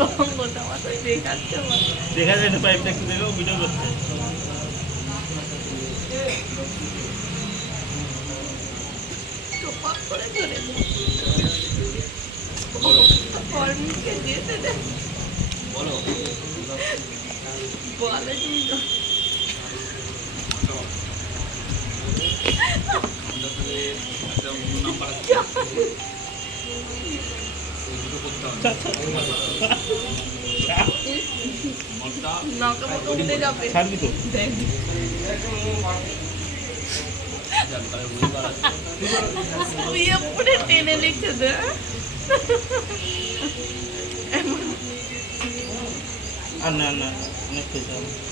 রঙ্গটা মাথায় দেখাচ্ছে দেখা যায় না পাইপটা একটু দেখো ভিডিও করতে টপাক করে ধরে ফর্মিকে দিয়েছে দে বলো বলে তুমি তো নাকে মতো উঠে যাবে ছাড়বি তো দেখ শুয়ে পড়ে টেনে নিচ্ছে দে আর না না অনেক খেতে হবে